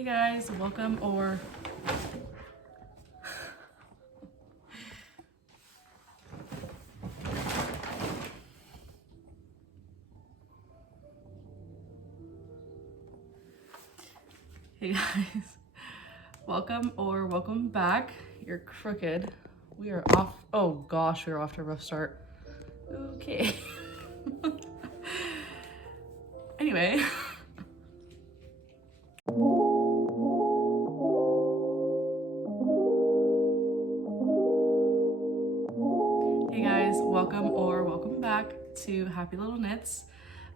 Hey guys, welcome Hey guys, welcome back. You're crooked. We are off. Oh gosh, we're off to a rough start. Okay. Anyway. Hey guys, welcome back to Happy Little Knits.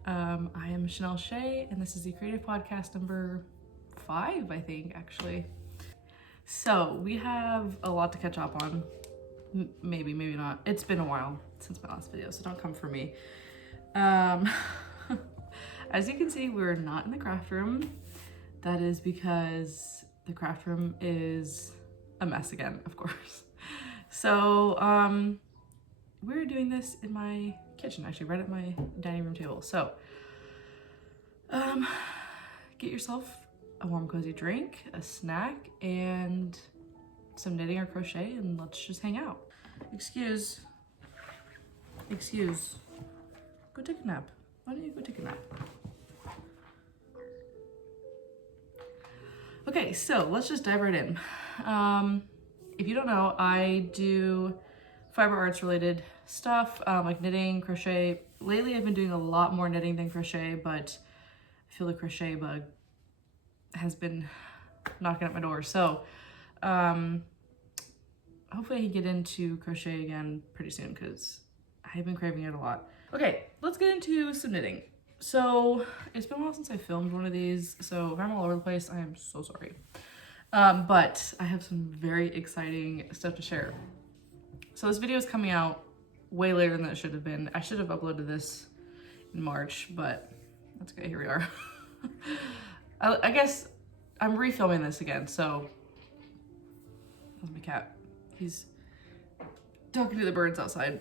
I am Chanel Shea, and this is the Creative Podcast number 5, I think, actually. So we have a lot to catch up on. Maybe not. It's been a while since my last video, so don't come for me. As you can see, we're not in the craft room. That is because the craft room is a mess again, of course. So we're doing this in my kitchen, actually, right at my dining room table. So get yourself a warm, cozy drink, a snack, and some knitting or crochet, and let's just hang out. Excuse. Go take a nap. Why don't you go take a nap? Okay, so let's just dive right in. If you don't know, I do fiber arts related stuff, like knitting, crochet. Lately, I've been doing a lot more knitting than crochet, but I feel the crochet bug has been knocking at my door. So hopefully I can get into crochet again pretty soon because I've been craving it a lot. Okay, let's get into some knitting. So it's been a while since I filmed one of these, so if I'm all over the place, I am so sorry. But I have some very exciting stuff to share. So this video is coming out way later than it should have been. I should have uploaded this in March, but that's okay, here we are. I guess I'm refilming this again, so that's my cat. He's talking to the birds outside.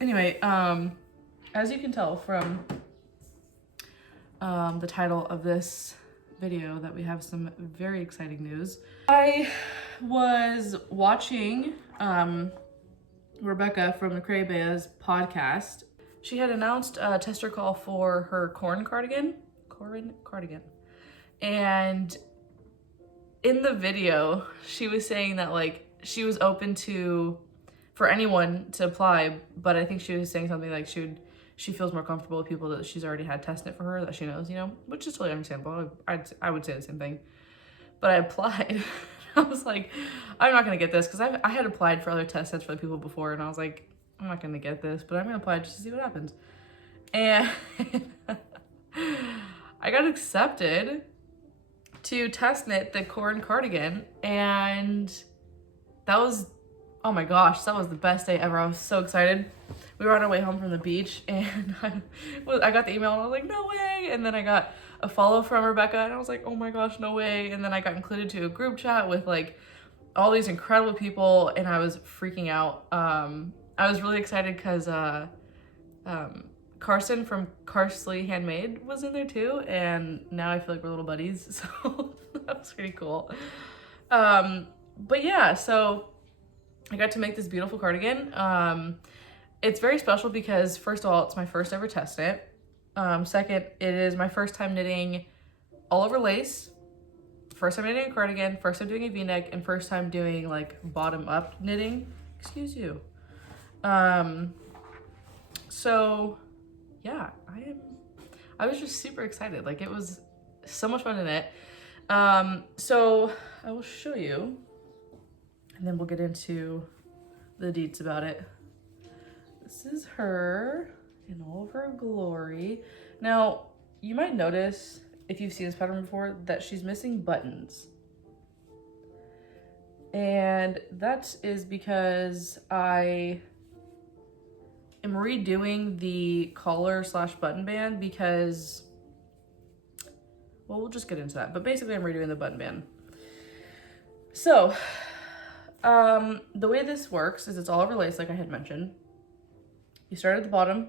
Anyway, as you can tell from the title of this video that we have some very exciting news. I was watching Rebecca from the Creabea's podcast. She had announced a tester call for her Corran Cardigan. And in the video, she was saying that like she was open for anyone to apply, but I think she was saying something like she feels more comfortable with people that she's already had test knit for her, that she knows, you know, which is totally understandable. I would say the same thing. But I applied. I was like, I'm not gonna get this, because I had applied for other test sets for the people before, and I was like, I'm not gonna get this, but I'm gonna apply just to see what happens. And I got accepted to test knit the Corran Cardigan, and that was, oh my gosh, that was the best day ever. I was so excited. We were on our way home from the beach, and I got the email, and I was like, no way. And then I got a follow from Rebecca, and I was like, oh my gosh, no way. And then I got included to a group chat with like all these incredible people, and I was freaking out. I was really excited because Carson from Carsley Handmade was in there too, and now I feel like we're little buddies, so that was pretty cool. But yeah, so I got to make this beautiful cardigan. It's very special because, first of all, it's my first ever test knit. Second, it is my first time knitting all over lace, first time knitting a cardigan, first time doing a v-neck, and first time doing like bottom up knitting. Excuse you. So yeah, I was just super excited. Like, it was so much fun to knit. So I will show you, and then we'll get into the deets about it. This is her in all of her glory. Now, you might notice, if you've seen this pattern before, that she's missing buttons. And that is because I am redoing the collar / button band because, well, we'll just get into that. But basically, I'm redoing the button band. So, the way this works is it's all over lace, like I had mentioned. You start at the bottom,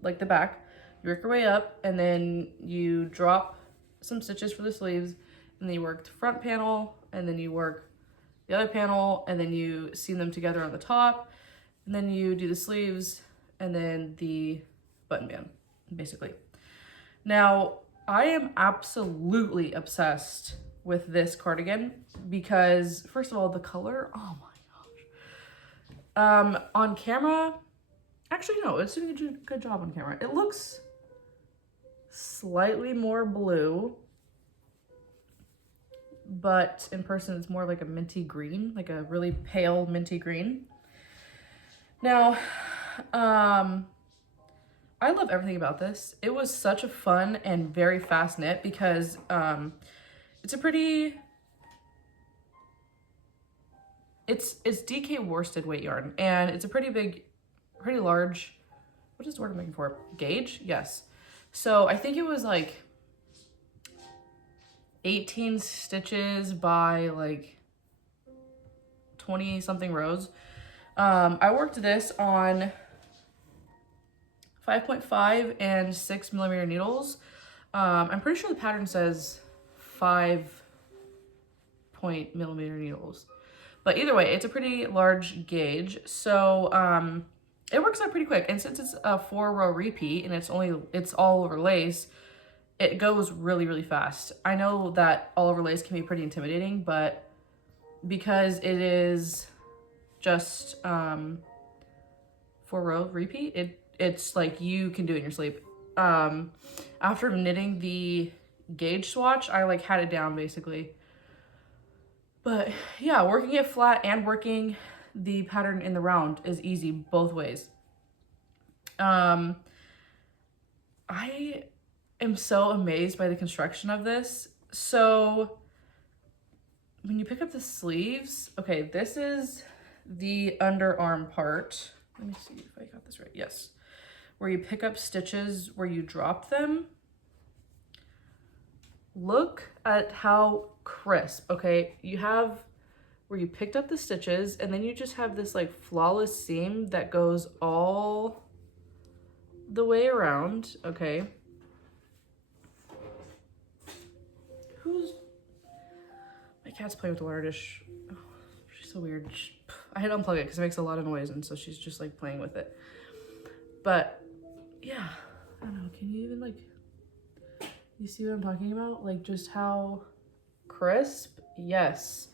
like the back, you work your way up, and then you drop some stitches for the sleeves, and then you work the front panel, and then you work the other panel, and then you seam them together on the top, and then you do the sleeves, and then the button band, basically. Now, I am absolutely obsessed with this cardigan because, first of all, the color, oh my gosh. On camera, actually no, it's doing a good job on camera. It looks slightly more blue, but in person it's more like a minty green, like a really pale minty green. Now, I love everything about this. It was such a fun and very fast knit because it's a pretty, it's DK worsted weight yarn, and it's a pretty large, what is the word I'm looking for? Gauge? Yes. So I think it was like 18 stitches by like 20 something rows. I worked this on 5.5 and 6mm needles. I'm pretty sure the pattern says 5.0mm needles, but either way, it's a pretty large gauge. So it works out pretty quick. And since it's a 4-row repeat and it's all over lace, it goes really, really fast. I know that all over lace can be pretty intimidating, but because it is just 4-row repeat, it's like you can do it in your sleep. After knitting the gauge swatch, I like had it down basically. But yeah, working it flat and working the pattern in the round is easy both ways. I am so amazed by the construction of this. So when you pick up the sleeves, okay, this is the underarm part. Let me see if I got this right. Yes. Where you pick up stitches where you dropped them. Look at how crisp, okay? You have where you picked up the stitches, and then you just have this like flawless seam that goes all the way around, okay? My cat's playing with the water dish. Oh, she's so weird. I had to unplug it because it makes a lot of noise, and so she's just like playing with it. But yeah, I don't know, can you even like, you see what I'm talking about? Like just how crisp? Yes.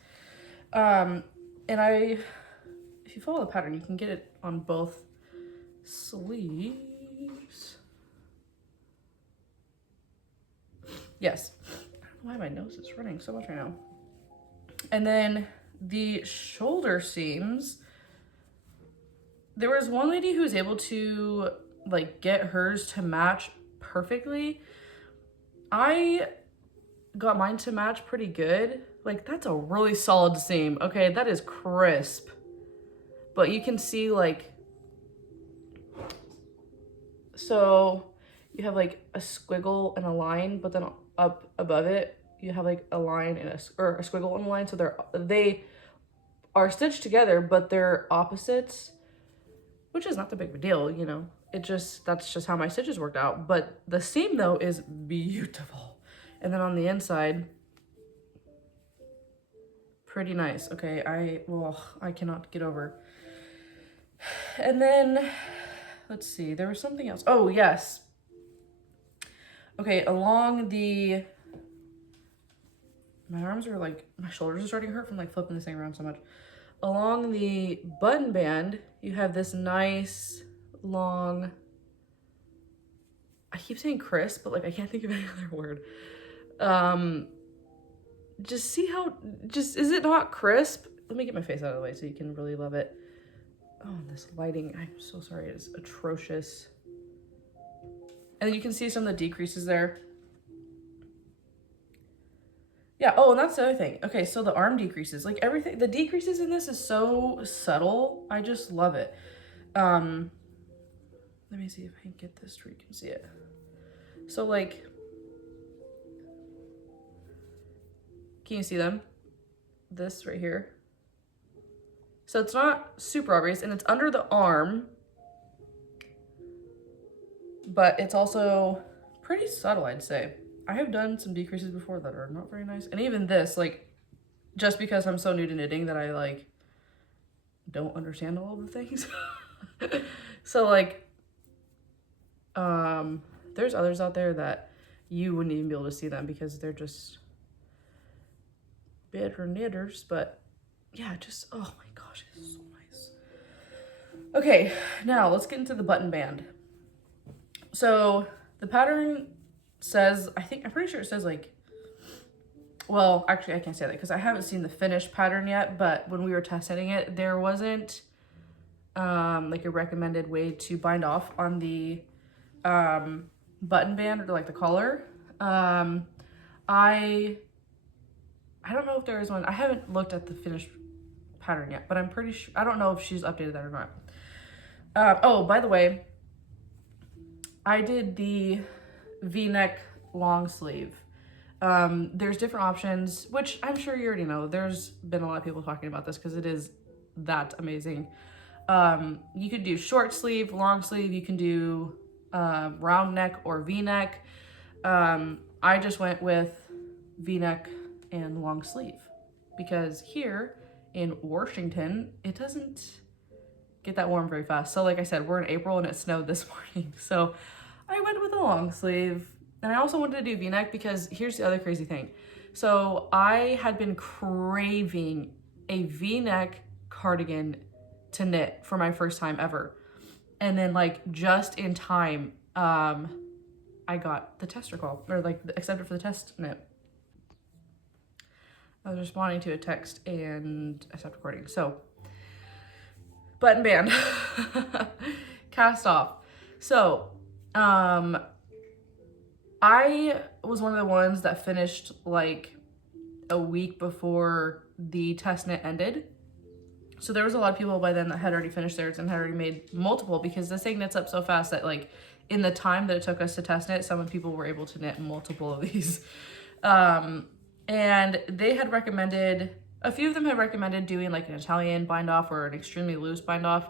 And if you follow the pattern, you can get it on both sleeves. Yes. I don't know why my nose is running so much right now. And then the shoulder seams, there was one lady who was able to like get hers to match perfectly. I got mine to match pretty good. Like that's a really solid seam. Okay, that is crisp. But you can see like, so you have like a squiggle and a line, but then up above it, you have like a line and a squiggle and a line. So they are stitched together, but they're opposites, which is not the big of a deal, you know. That's just how my stitches worked out. But the seam though is beautiful. And then on the inside, pretty nice. Okay, I cannot get over. And then, let's see, there was something else. Oh, yes. Okay, along the, my arms are like, my shoulders are starting to hurt from like flipping this thing around so much. Along the button band, you have this nice long, I keep saying crisp, but like I can't think of any other word. Just see how, is it not crisp? Let me get my face out of the way so you can really love it. Oh, this lighting, I'm so sorry, it is atrocious. And then you can see some of the decreases there. Yeah, oh, and that's the other thing. Okay, so the arm decreases, like everything, the decreases in this is so subtle. I just love it. Let me see if I can get this where you can see it. So like, can you see them? This right here. So it's not super obvious, and it's under the arm, but it's also pretty subtle, I'd say. I have done some decreases before that are not very nice. And even this, like, just because I'm so new to knitting that I, like, don't understand all of the things. So, like, there's others out there that you wouldn't even be able to see them because they're just better knitters. But, yeah, just, oh my gosh, it's so nice. Okay, now let's get into the button band. So, the pattern says, I'm pretty sure it says, like, well, actually I can't say that because I haven't seen the finished pattern yet, but when we were test setting it, there wasn't like a recommended way to bind off on the button band or like the collar. I don't know if there is one. I haven't looked at the finished pattern yet, but I'm pretty sure, I don't know if she's updated that or not. Oh, by the way, I did the V-neck long sleeve. There's different options, which I'm sure you already know. There's been a lot of people talking about this because it is that amazing. You could do short sleeve, long sleeve, you can do round neck or V-neck. I just went with V-neck and long sleeve because here in Washington, it doesn't get that warm very fast. So like I said, we're in April and it snowed this morning. So I went with a long sleeve. And I also wanted to do V-neck because here's the other crazy thing. So I had been craving a V-neck cardigan to knit for my first time ever. And then like just in time, I got the tester call or like accepted for the test knit. I was responding to a text and I stopped recording. So button band, cast off. So, I was one of the ones that finished like a week before the test knit ended. So there was a lot of people by then that had already finished theirs and had already made multiple because this thing knits up so fast that like in the time that it took us to test knit, some people were able to knit multiple of these. And they had recommended, a few of them had recommended doing like an Italian bind off or an extremely loose bind off.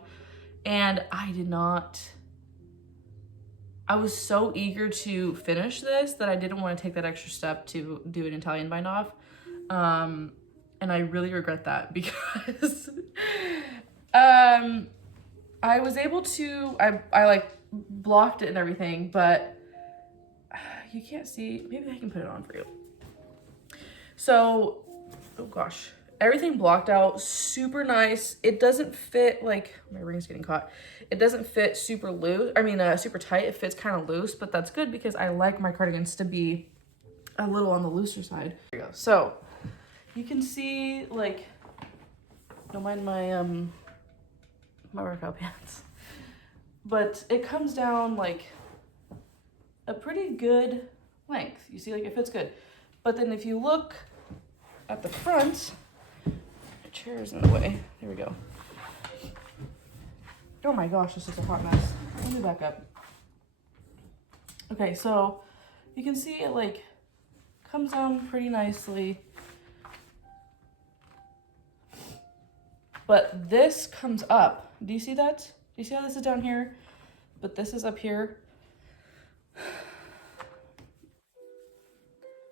And I did not. I was so eager to finish this that I didn't want to take that extra step to do an Italian bind off. And I really regret that because I was able to, I like blocked it and everything, but you can't see, maybe I can put it on for you. So, oh gosh, everything blocked out, super nice. It doesn't fit, like, my ring's getting caught. It doesn't fit super loose, super tight. It fits kind of loose, but that's good because I like my cardigans to be a little on the looser side. There you go. So, you can see, like, don't mind my, my workout pants. But it comes down, like, a pretty good length. You see, like, it fits good. But then if you look at the front, the chair's in the way. There we go. Oh my gosh, this is a hot mess. Let me back up. Okay, so you can see it like comes down pretty nicely. But this comes up. Do you see that? Do you see how this is down here? But this is up here.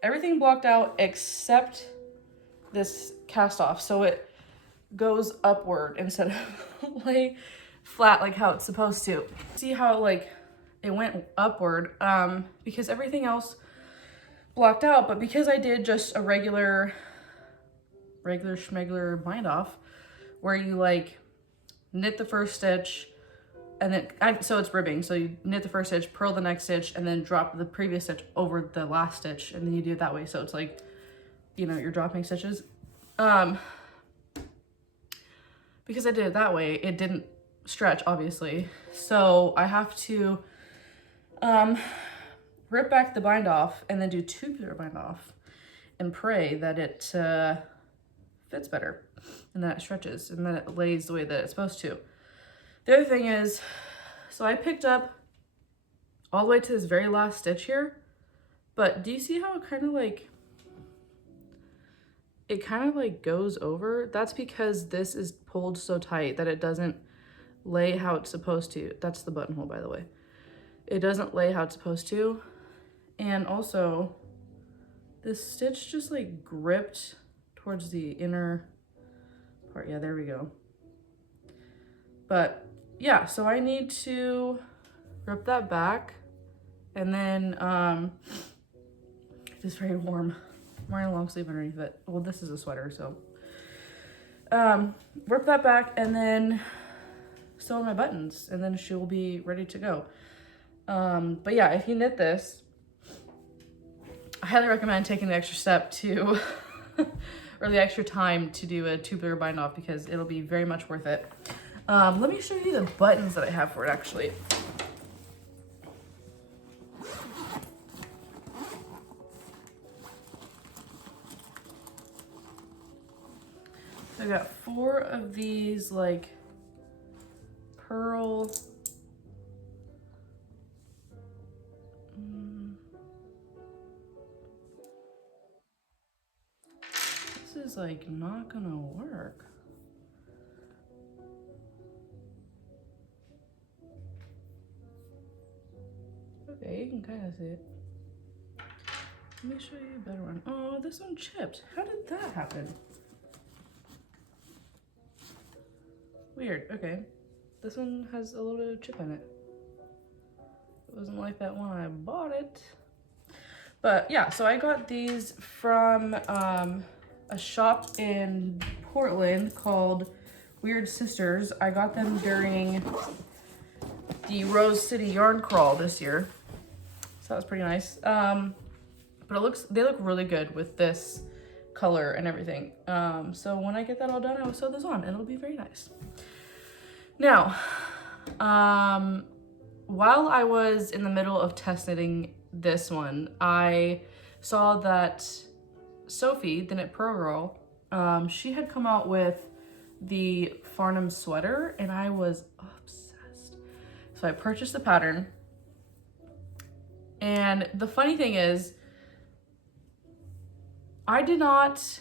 Everything blocked out except this cast off. So it goes upward instead of lay flat like how it's supposed to. See how like it went upward because everything else blocked out, but because I did just a regular schmegler bind off where you like knit the first stitch and then so it's ribbing, so you knit the first stitch, purl the next stitch, and then drop the previous stitch over the last stitch, and then you do it that way, so it's like, you know, you're dropping stitches. Because I did it that way, it didn't stretch, obviously, so I have to rip back the bind off and then do tubular bind off and pray that it fits better and that it stretches and that it lays the way that it's supposed to. The other thing is, so I picked up all the way to this very last stitch here, but do you see how it kind of like goes over? That's because this is pulled so tight that it doesn't lay how it's supposed to. That's the buttonhole, by the way. It doesn't lay how it's supposed to. And also, this stitch just like gripped towards the inner part. Yeah, there we go. But yeah, so I need to rip that back, and then it's very warm. I'm wearing a long sleeve underneath it. Well, this is a sweater, so rip that back and then sew on my buttons, and then she'll be ready to go. But yeah, if you knit this, I highly recommend taking the extra step to or the extra time to do a tubular bind off, because it'll be very much worth it. Let me show you the buttons that I have for it actually. I got 4 of these like Purl this is like not gonna work. Okay, you can kind of see it. Let me show you a better one. Oh, this one chipped. How did that happen? Weird. Okay. This one has a little bit of chip in it. It wasn't like that when I bought it. But yeah, so I got these from a shop in Portland called Weird Sisters. I got them during the Rose City Yarn Crawl this year. So that was pretty nice. But they look really good with this color and everything. So when I get that all done, I will sew this on and it'll be very nice. Now, while I was in the middle of test knitting this one, I saw that Sophie, the Knit Pro Girl, she had come out with the Farnham sweater, and I was obsessed. So I purchased the pattern. And the funny thing is, I did not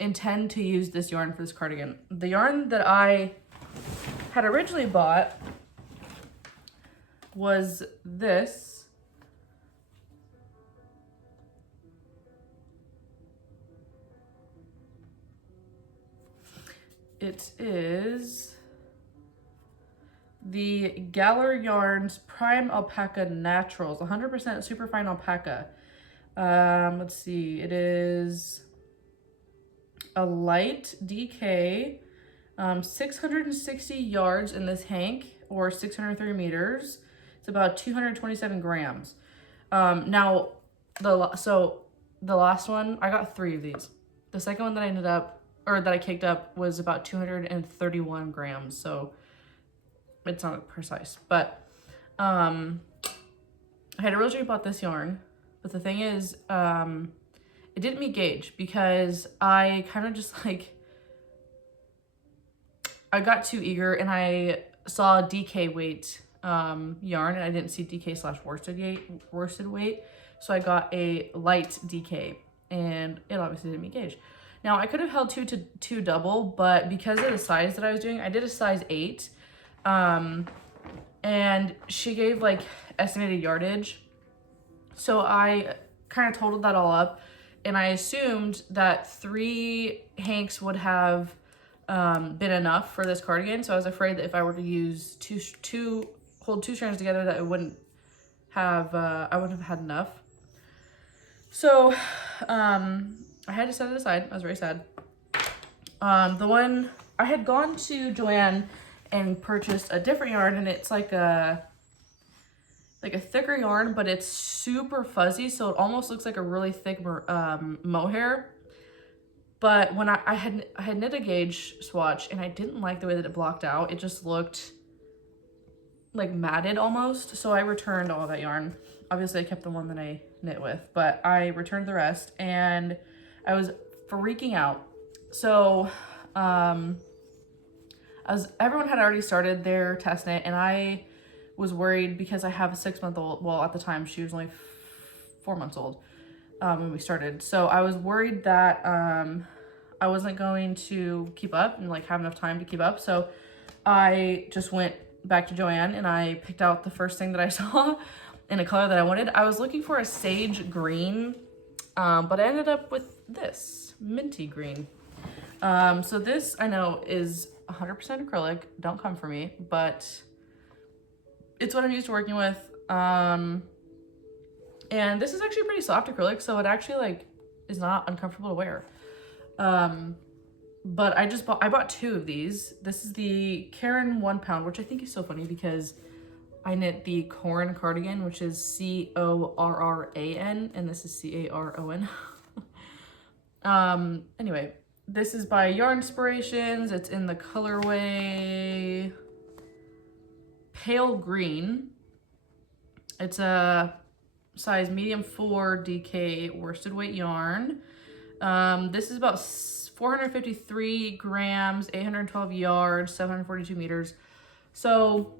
intend to use this yarn for this cardigan. The yarn that I had originally bought was this. It is the Galler Yarns Prime Alpaca Naturals, 100% Superfine Alpaca. Let's see, it is a light DK, 660 yards in this hank, or 630 meters. It's about 227 grams. Now, the last one, I got 3 of these. The second one that I caked up was about 231 grams, so it's not precise. But I had originally bought this yarn, but the thing is, it didn't meet gauge because I kind of just like, I got too eager and I saw DK weight yarn, and I didn't see DK/worsted weight, so I got a light DK, and it obviously didn't meet gauge. Now I could have held 2 to 2 double, but because of the size that I was doing, I did a size 8, and she gave like estimated yardage, so I kind of totaled that all up, and I assumed that 3 hanks would have been enough for this cardigan. So I was afraid that if I were to use hold 2 strands together, that it wouldn't have I wouldn't have had enough. So I had to set it aside. I was very sad. The one I had gone to Joanne and purchased a different yarn, and it's like a thicker yarn, but it's super fuzzy, so it almost looks like a really thick mohair. But when I had knit a gauge swatch, and I didn't like the way that it blocked out. It just looked like matted almost. So I returned all that yarn. Obviously I kept the one that I knit with, but I returned the rest, and I was freaking out. So everyone had already started their test knit, and I was worried because I have a 6-month-old. Well, at the time she was only 4 months old when we started. So I was worried that I wasn't going to keep up and like have enough time to keep up. So I just went back to Joanne and I picked out the first thing that I saw in a color that I wanted. I was looking for a sage green but I ended up with this minty green. So this I know is 100% acrylic, don't come for me, but it's what I'm used to working with. And this is actually pretty soft acrylic, so it actually like is not uncomfortable to wear. But I bought 2 of these. This is the Caron 1 Pound, which I think is so funny because I knit the Corran Cardigan, which is Corran, and this is Caron. Anyway, this is by Yarn Inspirations. It's in the colorway Pale Green. It's a size medium 4 DK worsted weight yarn. This is about 453 grams, 812 yards, 742 meters. So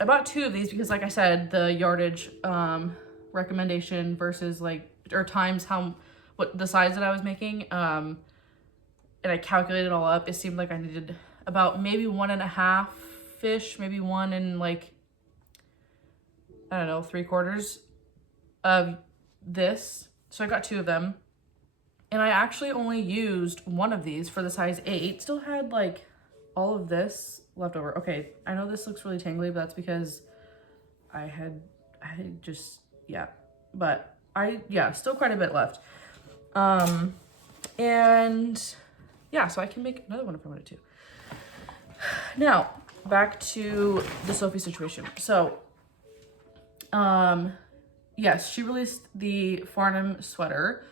I bought 2 of these because, like I said, the yardage recommendation versus like, or times what the size that I was making, and I calculated it all up, it seemed like I needed about maybe 1.5-ish, maybe 1 and like, I don't know, 3/4 of this. So I got 2 of them. And I actually only used 1 of these for the size 8. Still had like all of this left over. Okay, I know this looks really tangly, but that's because I just, yeah. But still quite a bit left. And yeah, so I can make another one if I wanted to. Now, back to the Sophie situation. So, yes, she released the Farnam sweater,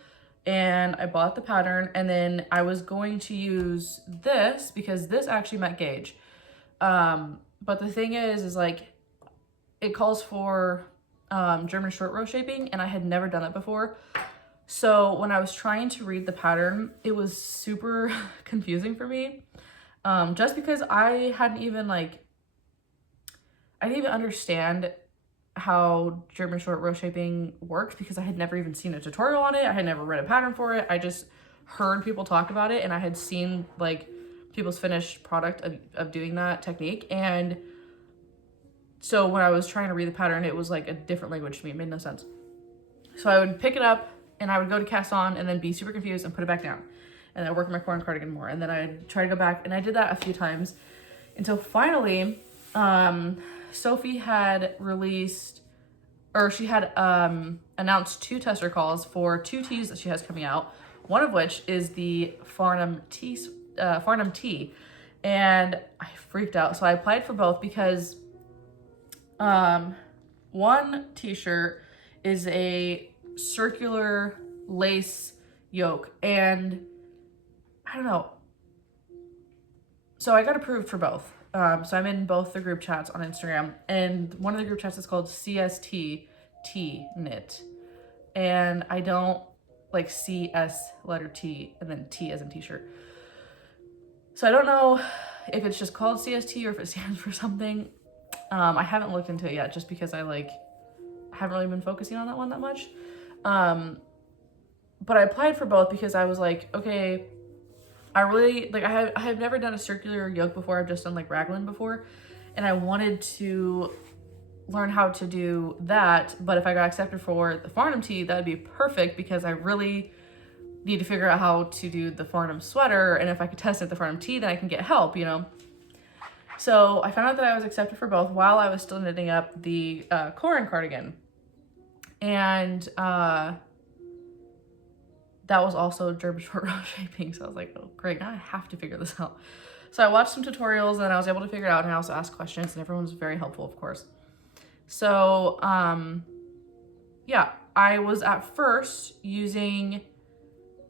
and I bought the pattern, and then I was going to use this because this actually met gauge. But the thing is like, it calls for German short row shaping, and I had never done it before. So when I was trying to read the pattern, it was super confusing for me. Just because I didn't even understand how German short row shaping works because I had never even seen a tutorial on it. I had never read a pattern for it. I just heard people talk about it, and I had seen like people's finished product of doing that technique. And so when I was trying to read the pattern, it was like a different language to me. It made no sense. So I would pick it up and I would go to cast on and then be super confused and put it back down. And I'd work on my Corran Cardigan more. And then I'd try to go back, and I did that a few times until finally, Sophie had released, or she had announced 2 tester calls for 2 teas that she has coming out. One of which is the Farnham Tee, and I freaked out. So I applied for both because one t-shirt is a circular lace yoke, and I don't know. So I got approved for both. So I'm in both the group chats on Instagram, and one of the group chats is called CST Knit, and I don't like CS letter T and then T as in t-shirt. So I don't know if it's just called CST or if it stands for something. I haven't looked into it yet just because I haven't really been focusing on that one that much. But I applied for both because I was like, okay, I really, I have never done a circular yoke before. I've just done like raglan before, and I wanted to learn how to do that. But if I got accepted for the Farnam Tee, that would be perfect because I really need to figure out how to do the Farnam sweater. And if I could test it the Farnam Tee, then I can get help, you know? So I found out that I was accepted for both while I was still knitting up the Corran Cardigan. And that was also German short row shaping. So I was like, oh, great, now I have to figure this out. So I watched some tutorials and I was able to figure it out, and I also asked questions, and everyone was very helpful, of course. So, yeah, I was at first using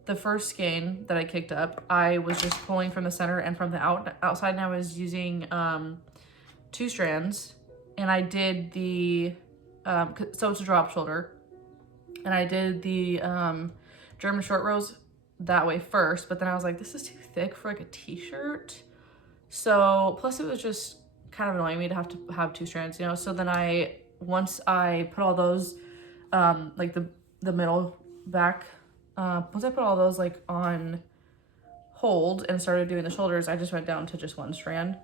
the first skein that I kicked up. I was just pulling from the center and from the outside, and I was using 2 strands, and I did the, so it's a drop shoulder, and I did the German short rows that way first, but then I was like, this is too thick for like a t-shirt. So plus it was just kind of annoying me to have 2 strands, you know? So then once I put all those, like the middle back, once I put all those like on hold and started doing the shoulders, I just went down to just 1 strand.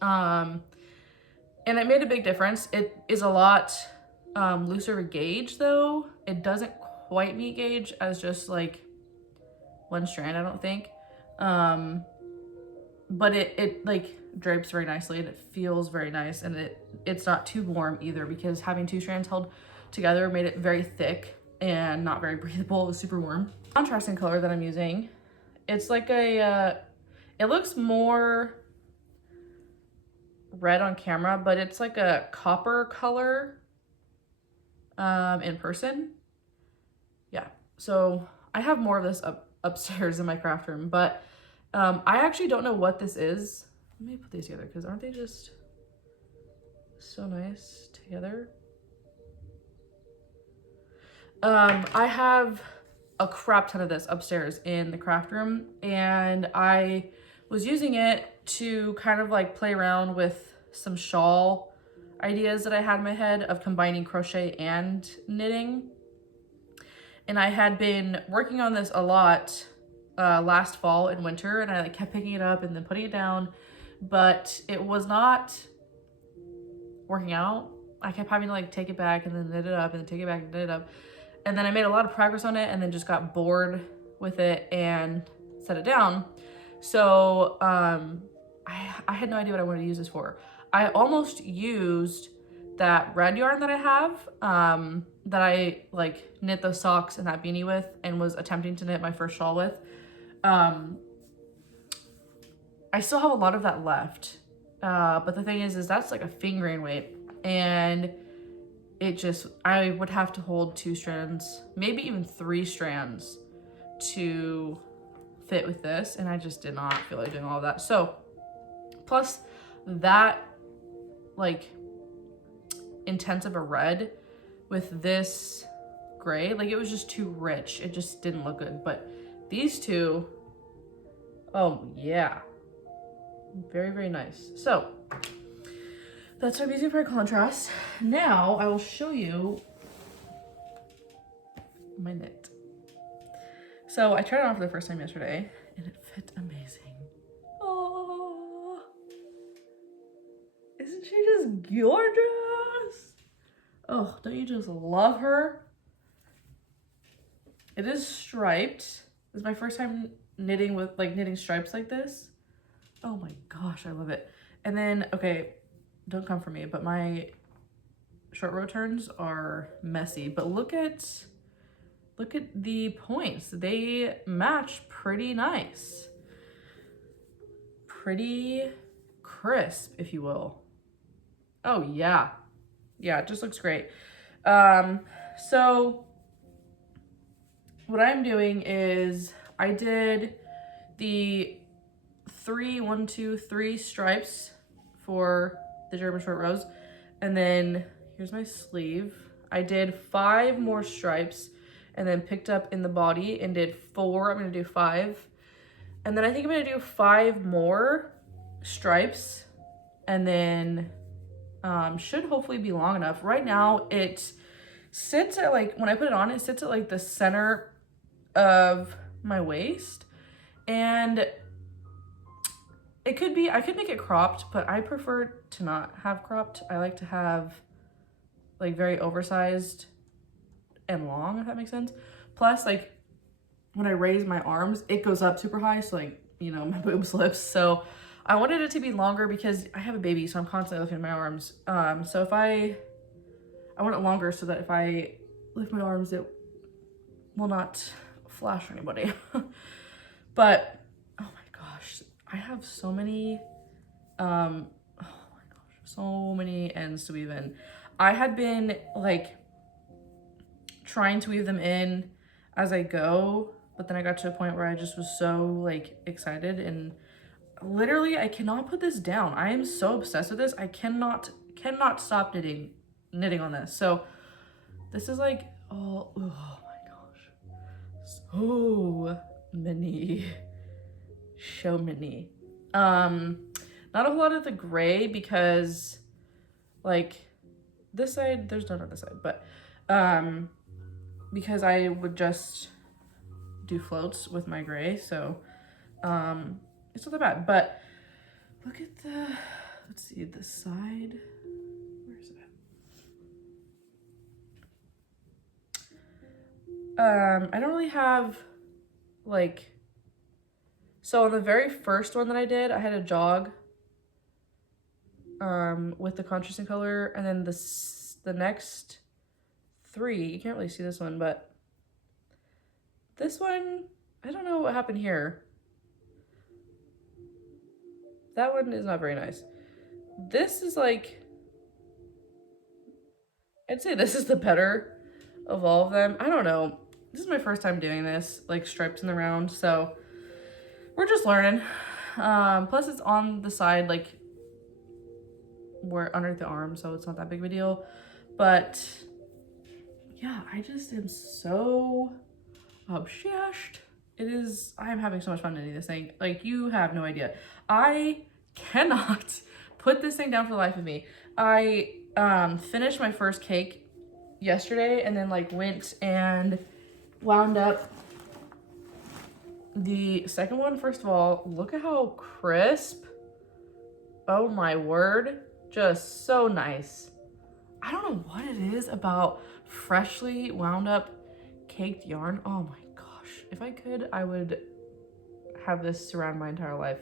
And it made a big difference. It is a lot looser of a gauge though. It doesn't quite meat gauge as just like one strand, I don't think. But it like drapes very nicely and it feels very nice, and it's not too warm either, because having 2 strands held together made it very thick and not very breathable. It was super warm. Contrasting color that I'm using, it's like a it looks more red on camera, but it's like a copper color in person. Yeah, so I have more of this upstairs in my craft room, but I actually don't know what this is. Let me put these together, because aren't they just so nice together? I have a crap ton of this upstairs in the craft room, and I was using it to kind of like play around with some shawl ideas that I had in my head of combining crochet and knitting. And I had been working on this a lot last fall and winter, and I like kept picking it up and then putting it down, but it was not working out. I kept having to like take it back and then knit it up and then take it back and knit it up. And then I made a lot of progress on it and then just got bored with it and set it down. So I had no idea what I wanted to use this for. I almost used that red yarn that I have that I like knit those socks and that beanie with and was attempting to knit my first shawl with. I still have a lot of that left. But the thing is that's like a fingering weight, and it just, I would have to hold 2 strands, maybe even 3 strands to fit with this, and I just did not feel like doing all of that. So plus that like intense of a red with this gray, like it was just too rich. It just didn't look good. But these two, oh yeah, very, very nice. So that's what I'm using for a contrast. Now I will show you my knit. So I tried it on for the first time yesterday and it fit amazing. Oh, isn't she just gorgeous? Oh, don't you just love her? It is striped. This is my first time knitting with like knitting stripes like this. Oh my gosh, I love it. And then, okay, don't come for me, but my short row turns are messy, but look at the points. They match pretty nice. Pretty crisp, if you will. Oh yeah. Yeah, it just looks great. So what I'm doing is I did the 3 stripes for the German short rows, and then here's my sleeve. I did 5 more stripes and then picked up in the body and did 4. I'm gonna do 5, and then I think I'm gonna do 5 more stripes, and then should hopefully be long enough. Right now it sits at like, when I put it on, it sits at like the center of my waist, and it could be, I could make it cropped, but I prefer to not have cropped. I like to have like very oversized and long, if that makes sense. Plus, like when I raise my arms, it goes up super high, so like, you know, my boob slips. So I wanted it to be longer because I have a baby, so I'm constantly lifting my arms. So if I want it longer so that if I lift my arms, it will not flash anybody. But oh my gosh, I have so many, oh my gosh, so many ends to weave in. I had been like trying to weave them in as I go, but then I got to a point where I just was so like excited, and literally I cannot put this down. I am so obsessed with this. I cannot stop knitting on this. So this is like, oh my gosh, so many, so many. Not a whole lot of the gray because like this side, there's none on this side, but because I would just do floats with my gray, so it's not that bad. But look at the, let's see, the side, where is it at? I don't really have like, so on the very first one that I did, I had a jog with the contrasting color, and then the next 3, you can't really see this one, but this one, I don't know what happened here. That one is not very nice. This is like, I'd say this is the better of all of them. I don't know. This is my first time doing this, like stripes in the round, so we're just learning. Plus it's on the side, like where under the arm, so it's not that big of a deal. But yeah, I just am so obsessed. It is, I am having so much fun knitting this thing. Like, you have no idea. I cannot put this thing down for the life of me. I finished my first cake yesterday and then like went and wound up the second one. First of all, look at how crisp. Oh my word. Just so nice. I don't know what it is about freshly wound up caked yarn. Oh my gosh. If I could, I would have this surround my entire life.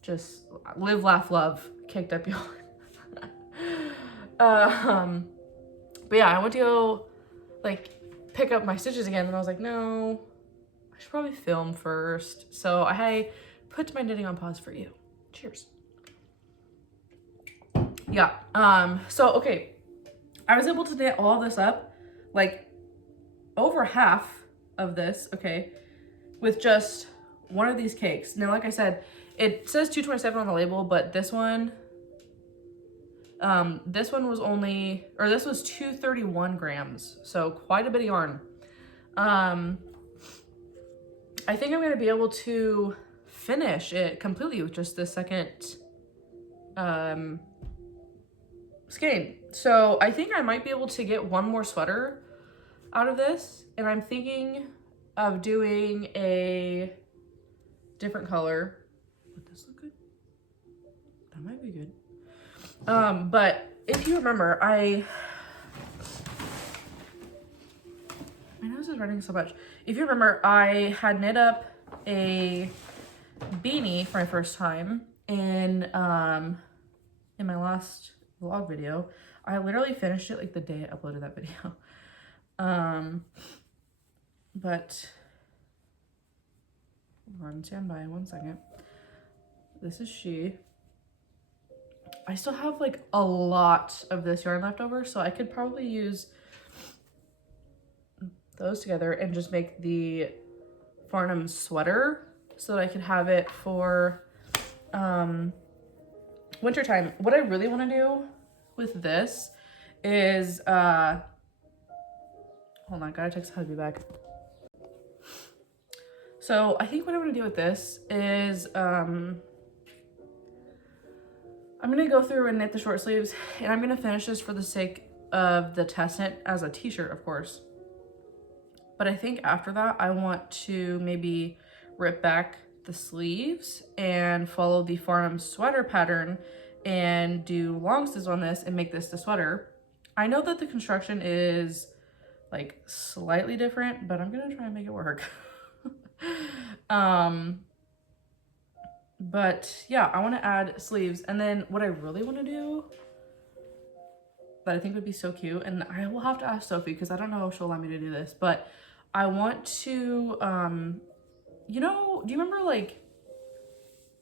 Just live, laugh, love caked up yarn. But yeah, I went to go like pick up my stitches again, and I was like, no, I should probably film first. So I put my knitting on pause for you. Cheers. Yeah, so okay, I was able to knit all this up, like over half of this, okay, with just one of these cakes. Now, like I said, it says 227 on the label, but this one was only, or this was 231 grams, so quite a bit of yarn. I think I'm gonna be able to finish it completely with just the second skein. So I think I might be able to get one more sweater out of this, and I'm thinking of doing a different color. Would this look good? That might be good. But if you remember, my nose is running so much. If you remember, I had knit up a beanie for my first time in my last vlog video. I literally finished it like the day I uploaded that video. But run, stand by 1 second. This is she. I still have like a lot of this yarn left over, so I could probably use those together and just make the Farnam sweater so that I could have it for wintertime. What I really want to do with this is hold on, gotta text Hubby back. So I think what I'm gonna do with this is I'm gonna go through and knit the short sleeves, and I'm gonna finish this for the sake of the test knit as a t-shirt, of course. But I think after that, I want to maybe rip back the sleeves and follow the Farnam sweater pattern and do long sleeves on this and make this the sweater. I know that the construction is like slightly different, but I'm gonna try and make it work. But yeah, I want to add sleeves, and then what I really want to do that I think would be so cute, and I will have to ask Sophie because I don't know if she'll allow me to do this, but I want to you know, do you remember like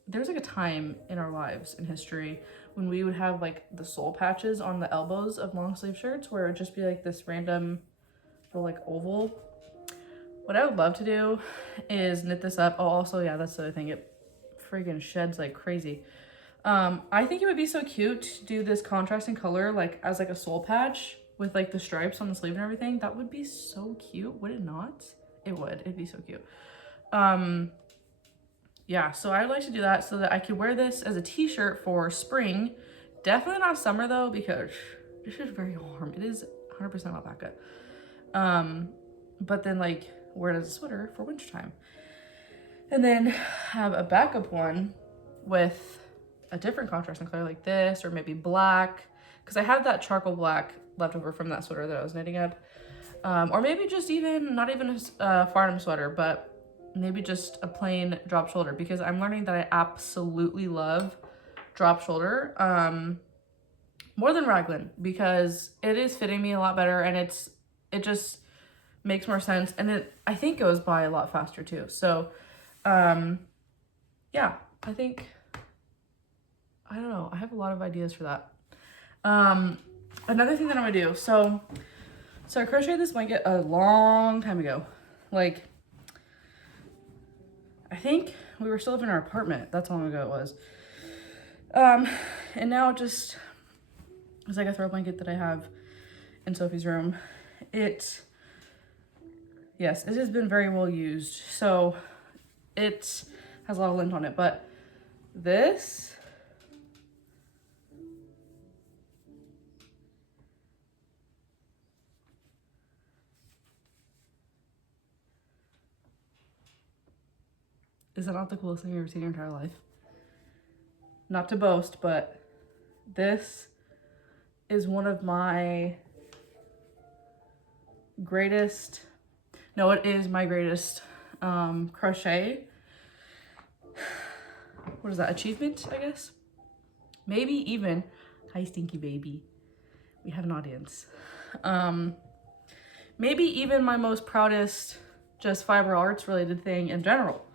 there's like a time in our lives in history when we would have like the soul patches on the elbows of long sleeve shirts where it would just be like this random little like oval? What I would love to do is knit this up. Oh, also, yeah, that's the other thing. It friggin' sheds like crazy. I think it would be so cute to do this contrasting color like as like a soul patch with like the stripes on the sleeve and everything. That would be so cute, would it not? It would. It'd be so cute. Yeah, so I'd like to do that so that I could wear this as a t-shirt for spring. Definitely not summer though, because this is very warm. It is 100% alpaca. But then like wear it as a sweater for wintertime. And then have a backup one with a different contrasting color like this, or maybe black, because I have that charcoal black left over from that sweater that I was knitting up. Or maybe just even, not even a Farnham sweater, but maybe just a plain drop shoulder, because I'm learning that I absolutely love drop shoulder more than raglan, because it is fitting me a lot better, and it just makes more sense, and it, I think, goes by a lot faster too. So yeah, I think, I don't know, I have a lot of ideas for that. Another thing that I'm gonna do, so I crocheted this blanket a long time ago. Like, I think we were still living in our apartment. That's how long ago it was. And now it's like a throw blanket that I have in Sophie's room. Yes, it has been very well used. So it has a lot of lint on it, but this, is that not the coolest thing you've ever seen in your entire life? Not to boast, but this is one of my greatest, no, it is my greatest crochet, what is that, achievement, I guess? Maybe even, hi stinky baby, we have an audience. Maybe even my most proudest just fiber arts related thing in general.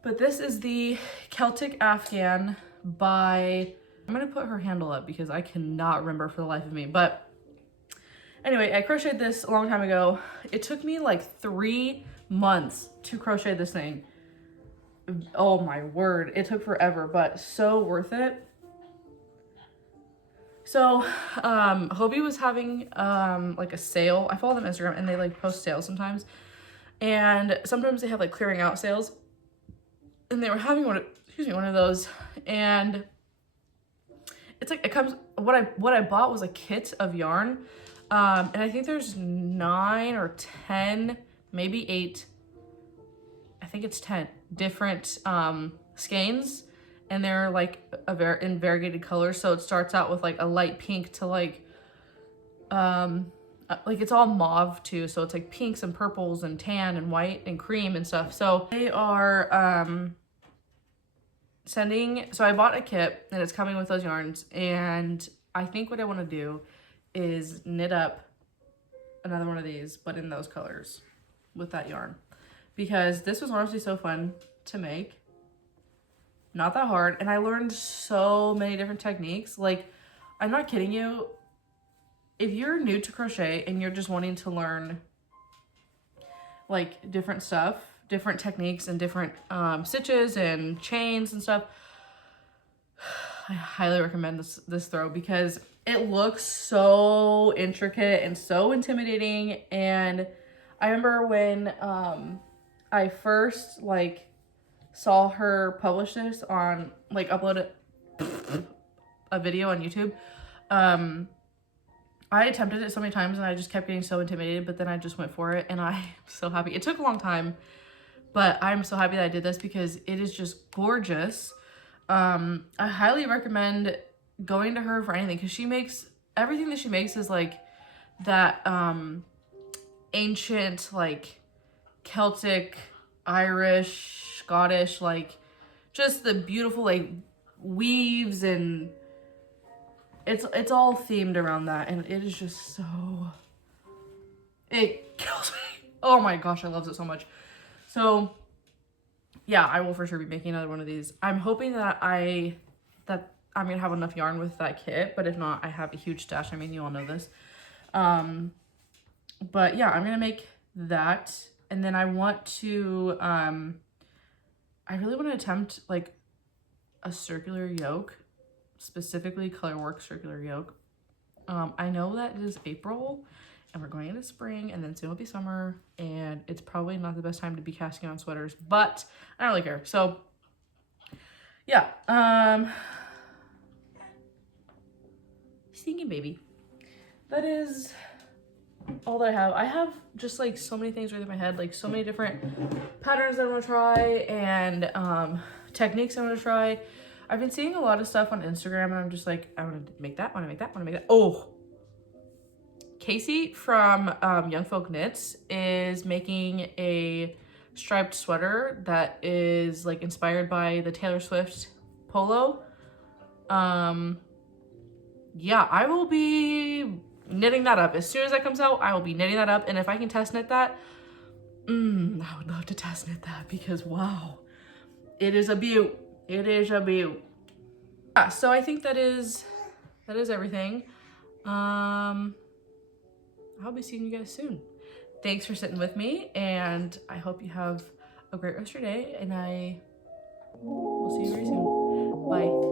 But this is the Celtic Afghan by, I'm gonna put her handle up because I cannot remember for the life of me. But anyway, I crocheted this a long time ago. It took me like 3 months to crochet this thing. Oh my word, it took forever, but so worth it. So Hobie was having like a sale. I follow them on Instagram, and they like post sales sometimes. And sometimes they have like clearing out sales. And they were having one of those, and it's like, it comes, what I bought was a kit of yarn, and I think there's 9 or 10, maybe 8, I think it's 10 different skeins, and they're like in variegated colors. So it starts out with like a light pink to like it's all mauve too, so it's like pinks and purples and tan and white and cream and stuff. So they are so I bought a kit and it's coming with those yarns, and I think what I want to do is knit up another one of these, but in those colors with that yarn, because this was honestly so fun to make, not that hard, and I learned so many different techniques. Like, I'm not kidding you, if you're new to crochet and you're just wanting to learn like different stuff, different techniques and different stitches and chains and stuff, I highly recommend this throw, because it looks so intricate and so intimidating. And I remember when I first like saw her publish this on, like, upload a video on YouTube, I attempted it so many times and I just kept getting so intimidated, but then I just went for it, and I'm so happy. It took a long time, but I'm so happy that I did this because it is just gorgeous. I highly recommend going to her for anything, because she makes, everything that she makes is like that ancient, like Celtic, Irish, Scottish, like just the beautiful like weaves, and it's all themed around that, and it is just so, it kills me. Oh my gosh, I love it so much. So yeah, I will for sure be making another one of these. I'm hoping that I'm gonna have enough yarn with that kit, but if not, I have a huge stash. I mean, you all know this. But yeah, I'm gonna make that, and then I want to I really want to attempt like a circular yoke, specifically colorwork circular yoke. I know that it is April and we're going into spring, and then soon will be summer, and it's probably not the best time to be casting on sweaters, but I don't really care. So yeah, singing baby, that is all that I have. I have just like so many things right in my head, like so many different patterns I want to try, and techniques I want to try. I've been seeing a lot of stuff on Instagram, and I'm just like, I want to make that, want to make that, want to make that. Oh, Casey from Young Folk Knits is making a striped sweater that is like inspired by the Taylor Swift polo. Yeah, I will be knitting that up. As soon as that comes out, I will be knitting that up. And if I can test knit that, I would love to test knit that because wow, it is a beaut. It is a beaut. Yeah, so I think that is everything. I'll be seeing you guys soon. Thanks for sitting with me, and I hope you have a great rest of your day, and I will see you very soon. Bye.